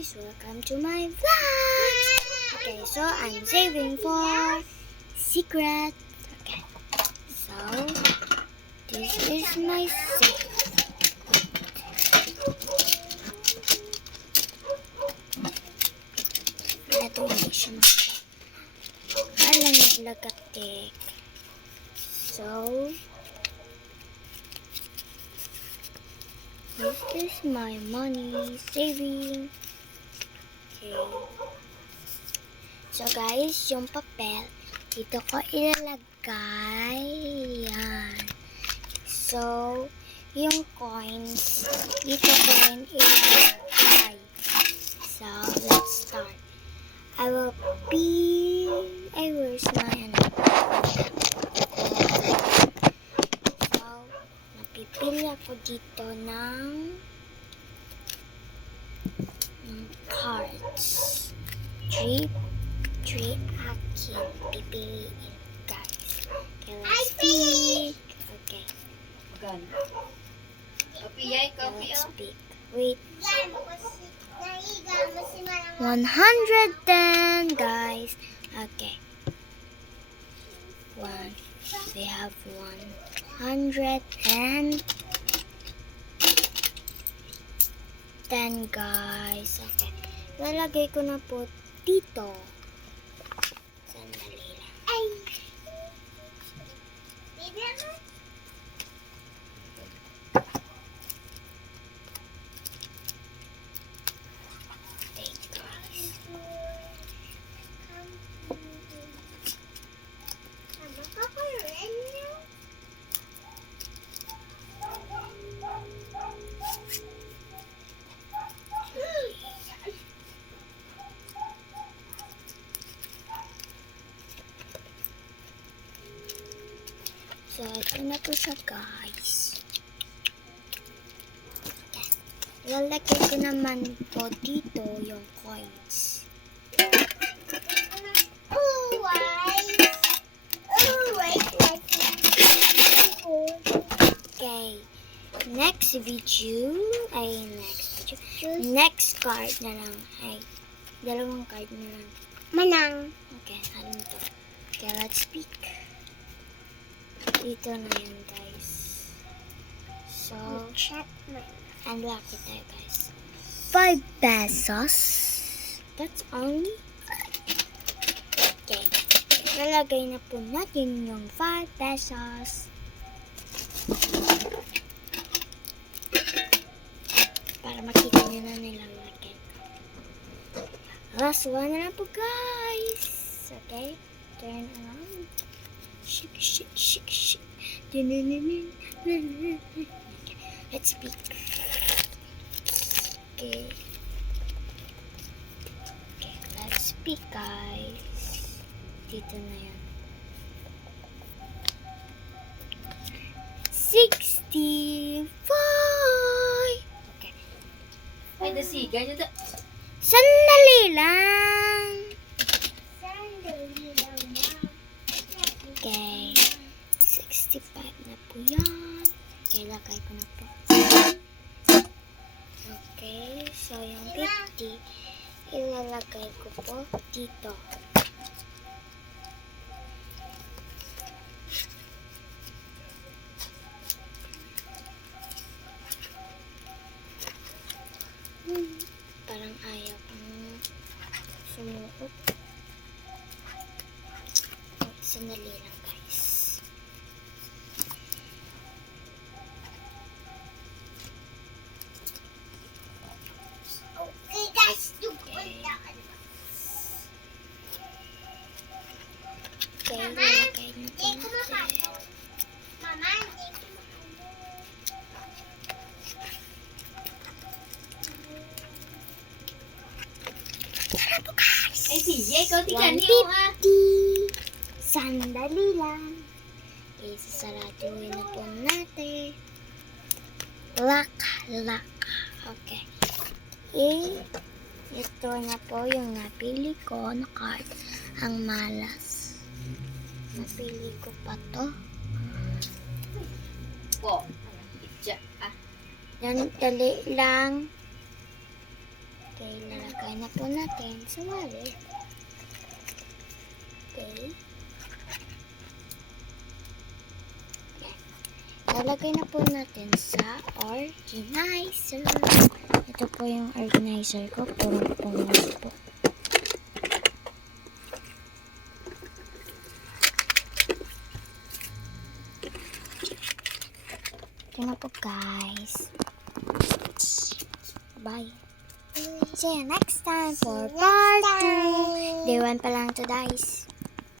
guys, welcome to my vlog. Okay, so I'm saving for secret. Okay, so this is my safe. Ito hindi siya makita. Alam naglagatik. So this is my money saving. Okay. So guys, yung papel, dito ko ilalagay. Yan. So, yung coins, dito ko rin ilalagay. So, let's start. Where's my ano? So, napipili ako dito ng cards. Three akin pipiliin, guys. Okay, let's pick. Okay. Let's pick. Wait. 110, guys. Okay. We have 110, guys. Okay. Lalagay ko na po dito. Sandali lang. Ay! So, ito na po siya, guys. Lalagay ko naman po dito yung coins. Okay. Next card na lang. Dalawang card na lang. Manang. Okay, ano to? Okay, let's pick. Dito na yun, guys. So, unlock it tayo, guys. 5 pesos. That's only. Okay. Lalagay na po natin yung 5 pesos. Para makita nyo na nilang lagay. Last one na lang po, guys. Okay. Turn around. Shake. Let's pick. Okay, let's pick, guys. Dito na yan. 65. Okay. Ay, dasiga nyo da. Sandali lang. Okay. 65 na po yan. Okay, lagay ko na po. Okay, so yung 50, ilalagay ko po dito. Parang ayaw pang sumuot. Sandali lang, guys. Okay, guys. Okay, lalagay na po natin. Mama, hindi ko tara po, guys. Ay, sige, ikaw tigan niyo, ha? 150. Sandali lang. Isasaraduhin na po natin. Lock. Okay. Ito na po yung napili ko na card. Ang malas. Napili ko pa to. Po. Yan, dali lang. Okay, lalagay na po natin sa wallet. Okay. Lalagay na po natin sa organizer. Ito po yung organizer ko. Puro po. Ito na po guys. Bye. See you next time for part 2. Day 1 pa lang to guys.